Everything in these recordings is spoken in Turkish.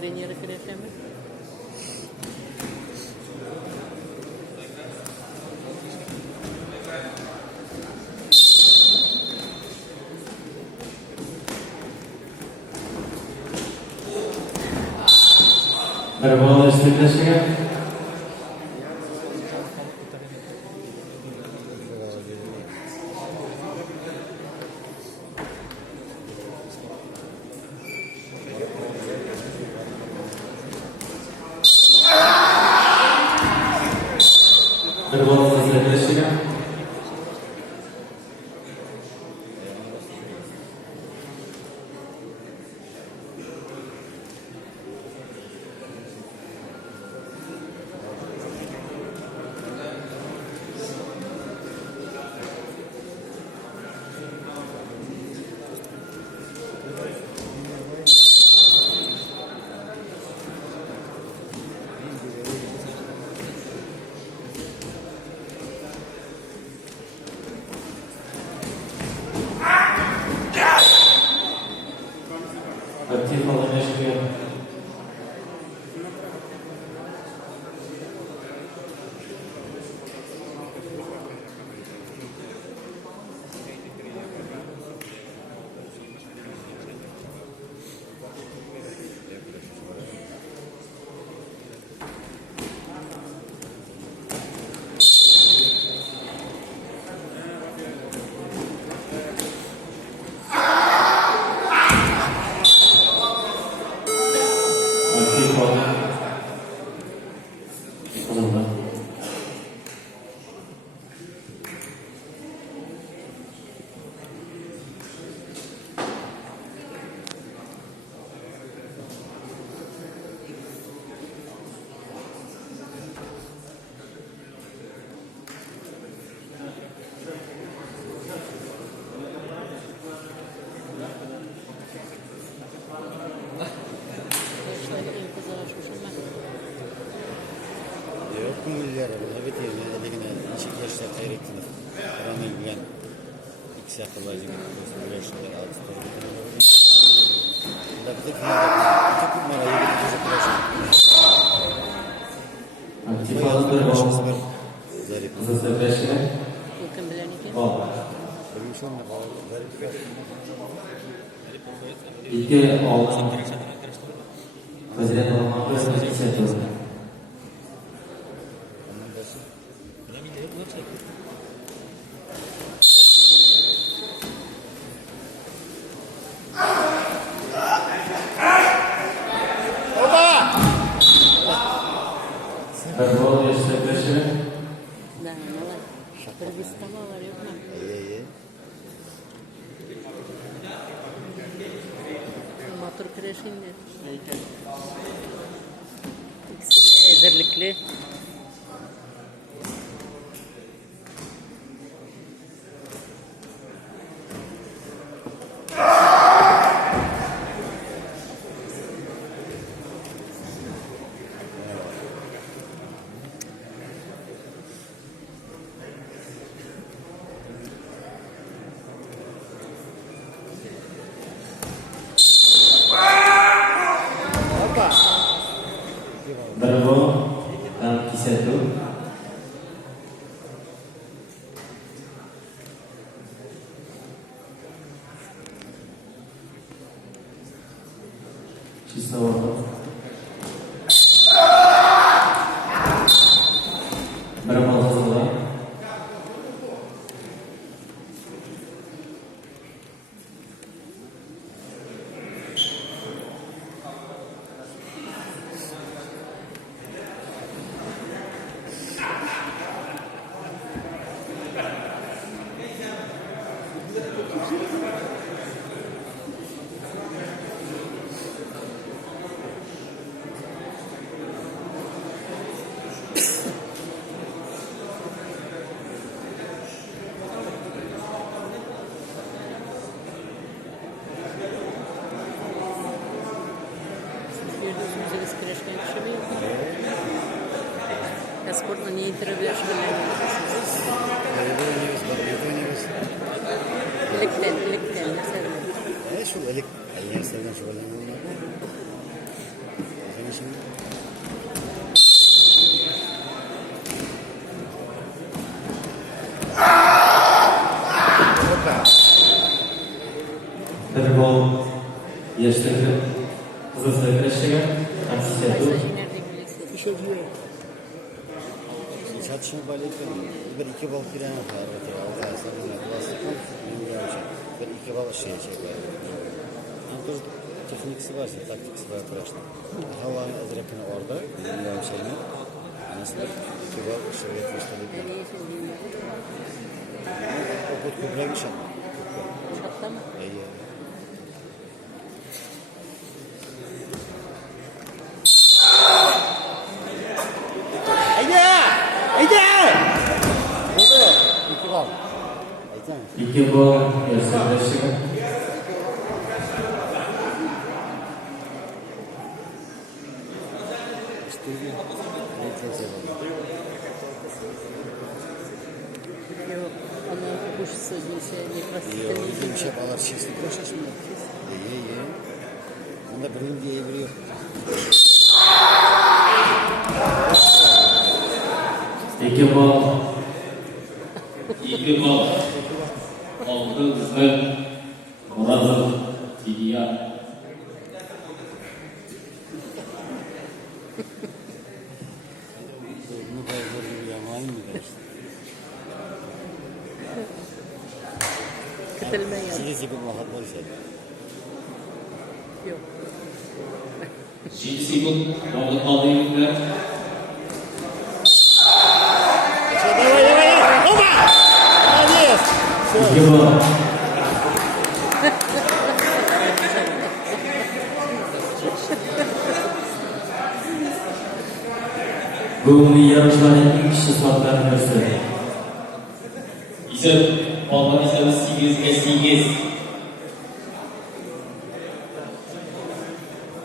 Treineri kreşemi. Merhaba, destekleşe. Merhaba, destekleşe. Aktif alana çıkıyor. Aktif alana. Sonunda. Yok mu milyar olur? Evet yani eline işi yaşta hayrettiler. Paranı bilen ikisi akıllıcı bir yaşında altı tarafı. Da bir tek bir numarayı bir çocuk ulaşıyor. Aktif alana. Zarif. Destekleşe. Bakın bilenike. Valla. Benim şu anda garip. İlki alana. Fazilet olmak üzere hissettim. Merhaba, destekleşe. Daha ne var? Kırgızistan var yok mu? İyi. Motor kreşinde. İkisi de hazırlıklı. Merhaba, ben Kiseto. Чистого. Merhaba, hazırlar. Pasportla niye interview Şu elik, ellerden şu şimdi. Bir gol yaştırdı. Kızılsaray Kreşe'ye hem Kisetu. Nerede biliyorsun? Çatışma balıkları bir iki bal kiren yapar. Aldı aslında klasik bir iki bal şey çeker. Ancak tekniksel var, taktiksel var arkadaşlar. Havanın azrakını orada, bilmiyorum şeyini. Aslında iki bal şey etmişler. Nereye söyleyeyim? Okut kubremiş ama. Çatla mı? İyi. İki bal. İki gol yaştırdı Kreşe'ye. Yok. Ama kuş sözüyse İyi, o yüzden bir şey bağlar çizdik. Boş açmıyor. İyi. Bunda birim diye biri yok. İki gol. İki gol. Oldu kızı. Murat'ı. Tidiya. Bunu bayılır gibi yamayın mı dersin? Kıtılma ya. Sizi gibi muhabbet şey. Yok. 7 sekund. Oldu kaldı yılında. Давай! Оба! Молодец! İki gol. Bugün yarışmanın ilk kişi sıfatlarını gösterdi. İsim, Alman İslam'ı 8'e 8.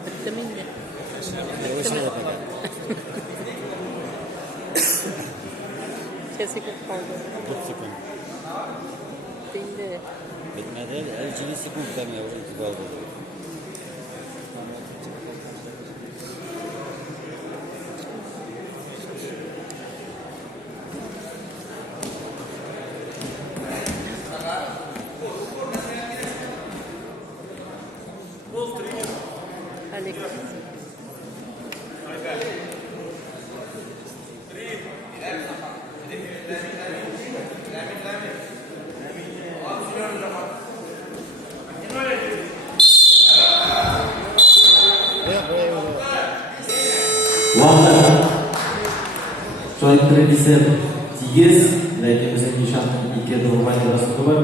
Bıktım indi. Yavaş yapalım. Kesik kaldı. Tuttukun. Bindi. Bitmedi. Elçili sekunddan yavrum iki bal oldu. Alex. Vaqt. Joy kredisi 8. Lekin bizning nishonning ikki durmay rasmi bor.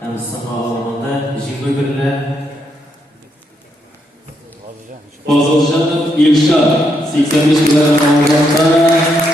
Ham sinov olmonda 20 birlar. Foziljanov Ilshod 85 kg